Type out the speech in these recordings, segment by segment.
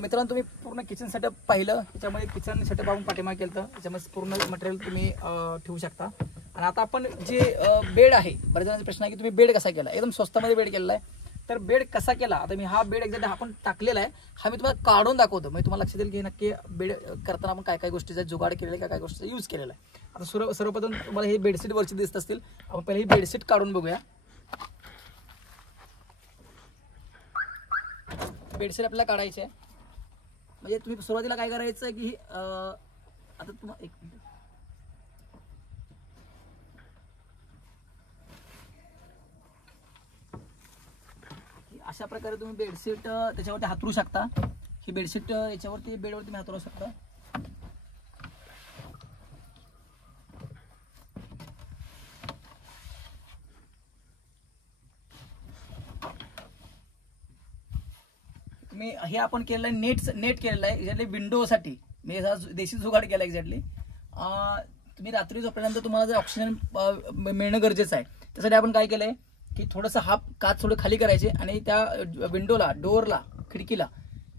मित्रांनो तुम्ही पूर्ण किचन सेटअप पाहिलं. त्याच्यामध्ये किचन सेटअप आपण पाठीमागे केलं होतं. त्याच्यामध्ये पूर्ण मटेरियल तुम्ही ठेवू शकता. आणि आता आपण जे बेड आहे, बऱ्याच जणांचा प्रश्न आहे की तुम्ही बेड कसा केला. एकदम स्वस्तामध्ये बेड केलेला आहे. तर बेड कसा केला, आता मी हा बेड एक्झॅक्ट आपण टाकलेला आहे, हा मी तुम्हाला काढून दाखवतो. म्हणजे तुम्हाला लक्षात येईल की नक्की बेड करताना आपण काय काय गोष्टीचा जुगाड केलेला आहे, काय गोष्टीचा यूज केलेला आहे. आता सर्वप्रथम तुम्हाला हे बेडशीट वरची दिसत असतील. आपण पहिले ही बेडशीट काढून बघूया. बेडशीट आपल्याला काढायची आहे. म्हणजे तुम्ही सुरुवातीला काय करायचं की आता तुम्हाला एक मिनिट, अशा प्रकारे तुम्ही बेडशीट त्याच्यावरती हातरू शकता. ही बेडशीट याच्यावरती बेडवरती तुम्ही हातरू शकता. तुम्ही हे आपण केलेलं आहे नेट केलेलं आहे एक्झॅक्टली विंडोसाठी. मी देशी जुगाड केला एक्झॅक्टली. तुम्ही रात्री झोपल्यानंतर तुम्हाला जर ऑक्सिजन मिळणं गरजेचं आहे, त्यासाठी आपण काय केलंय की थोडंसं हा काच थोडं खाली करायचे आणि त्या विंडोला, डोअरला, खिडकीला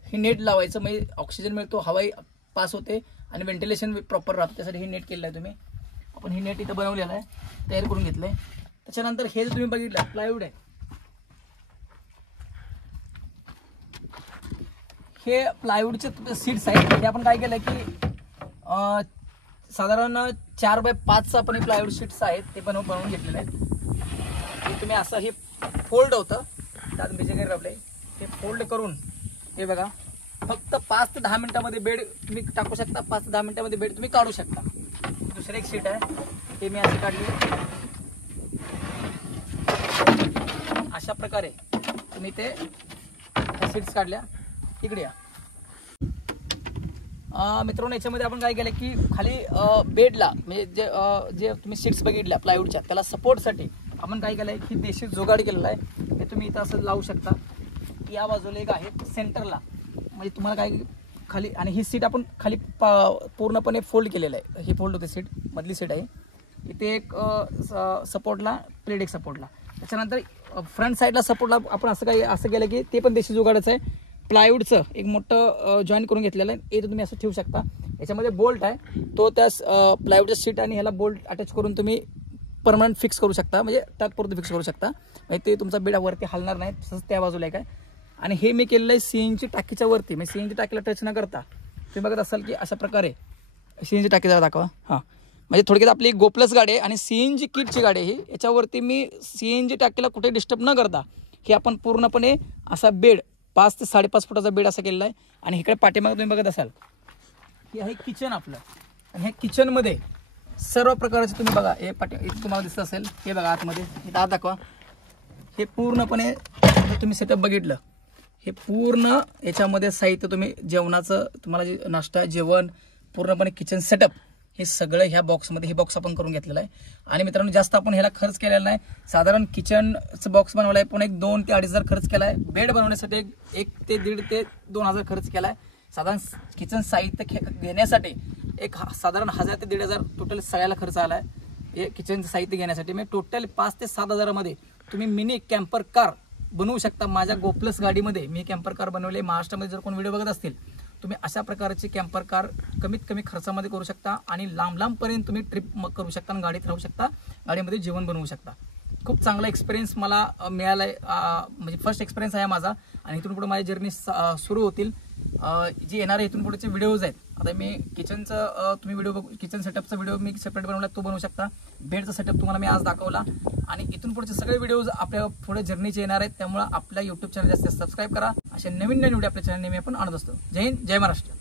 हे नेट लावायचं. म्हणजे ऑक्सिजन मिळतो, हवाई पास होते आणि व्हेंटिलेशन प्रॉपर राहतं. त्यासाठी हे नेट केलेलं आहे तुम्ही. आपण हे नेट इथं बनवलेलं आहे, तयार करून घेतलंय. त्याच्यानंतर हे जे तुम्ही बघितलं प्लायवूड आहे, हे प्लायवूडचे सीट्स आहेत. ते आपण काय केलं की साधारण 4x5 आपण हे प्लायवूड शीट्स आहेत ते बनवून घेतलेले आहेत. तुम्ही असं हे फोल्ड होतं, त्यात बिजगैर रबले हे फोल्ड करून हे बघा फक्त 5 ते 10 मिनिटांमध्ये बेड तुम्ही टाकू शकता. 5 ते 10 मिनिटांमध्ये बेड तुम्ही काढू शकता. दुसरी एक सीट आहे, हे मी अशी काढली. अशा प्रकारे तुम्ही ते सीट्स काढल्या. इकडे या मित्रांनो. याच्यामध्ये आपण काय केलं की खाली बेडला म्हणजे जे तुम्ही सीट्स बघितल्या प्लायवूडच्या, त्याला सपोर्टसाठी आपण काय केलंय की देशी जुगाड केलेला आहे. हे तुम्ही इथं असं लावू शकता. या बाजूला एक आहे सेंटरला, म्हणजे तुम्हाला काय खाली, आणि ही सीट आपण खाली पूर्णपणे फोल्ड केलेलं आहे. ही फोल्ड होते सीट, मधली सीट आहे. इथे एक सपोर्टला, प्लेट एक सपोर्टला. त्याच्यानंतर फ्रंट साईडला सपोर्टला आपण असं केलं की ते पण देशी जुगाडच आहे. प्लायवूडचं एक मोठं जॉईन करून घेतलेलं आहे. इथं तुम्ही असं ठेवू शकता. याच्यामध्ये बोल्ट आहे, तो त्या प्लायवूडच्या सीट आणि ह्याला बोल्ट अटॅच करून तुम्ही परमनंट फिक्स करू शकता. म्हणजे तात्पुरतं फिक्स करू शकता. म्हणजे ते तुमचा बेड वरती हलणार नाही. तसंच त्या बाजूला एक आहे. आणि हे मी केलेलं आहे सीएनजी टाकीच्या वरती. म्हणजे सीएनजी टाकीला टच न करता तुम्ही बघत असाल की अशा प्रकारे सीएनजी टाकी जरा दाखवा. हां, म्हणजे थोडक्यात आपली गोप्लस गाडी आहे आणि सीएनजी किटची गाडी आहे ही. याच्यावरती मी सीएनजी टाकीला कुठे डिस्टर्ब न करता हे आपण पूर्णपणे असा बेड 5 ते 5.5 फुटाचा बेड असा केलेला आहे. आणि इकडे पाठीमागे तुम्ही बघत असाल की हे किचन आपलं. आणि ह्या किचनमध्ये सर्व प्रकारचे तुम्ही बघा, हे तुम्हाला दिसत असेल, हे बघा आतमध्ये, हे आत दाखवा. हे पूर्णपणे तुम्ही सेटअप बघितलं, हे पूर्ण याच्यामध्ये साहित्य तुम्ही जेवणाचं, तुम्हाला जे नाश्ता, जेवण, पूर्णपणे किचन सेटअप हे सगळं ह्या बॉक्समध्ये, हे बॉक्स आपण करून घेतलेलं आहे. आणि मित्रांनो जास्त आपण ह्याला खर्च केलेला नाही. साधारण किचनचं बॉक्स बनवलं आहे पण एक 2 ते 2.5 खर्च केला आहे. बेड बनवण्यासाठी 1 ते 1.5 ते 2,000 खर्च केला आहे. साधारण किचन साहित्य घेण्यासाठी एक साधारण 1,000 ते 1,500 टोटल सगळ्याला खर्च आला आहे. हे किचनचं साहित्य घेण्यासाठी मी टोटल 5 ते 7,000 मध्ये तुम्ही मिनी कॅम्पर कार बनवू शकता. माझ्या गोप्लस गाडीमध्ये मी कॅम्पर कार बनवले. महाराष्ट्रामध्ये जर कोण व्हिडिओ बघत असतील, तुम्ही अशा प्रकारची कॅम्पर कार कमीत कमी खर्चामध्ये करू शकता आणि लांब-लांबपर्यंत तुम्ही ट्रिप करू शकता आणि गाडीत राहू शकता, गाडीमध्ये जेवण बनवू शकता. खूप चांगला एक्सपिरियन्स मला मिळाला आहे. म्हणजे फर्स्ट एक्सपिरियन्स आहे माझा. आणि इथून पुढे माझी जर्नी सुरू होतील. जे येणारे इथून पुढेचे व्हिडिओज आहेत, आता मी किचनचं तुम्ही व्हिडिओ बघू, किचन सेटअपचा व्हिडिओ मी सेपरेट बनवला, तो बनवू शकता. बेडचा सेटअप तुम्हाला मी आज दाखवला. आणि इथून पुढचे सगळे व्हिडिओज आपल्या पुढे जर्नीचे येणार आहेत. त्यामुळे आपल्या यूट्यूब चॅनल जास्त सबस्क्राईब करा. असे नवीन व्हिडिओ आपल्या चॅनल नेहमी आपण आणत असतो. जय हिंद, जय महाराष्ट्र.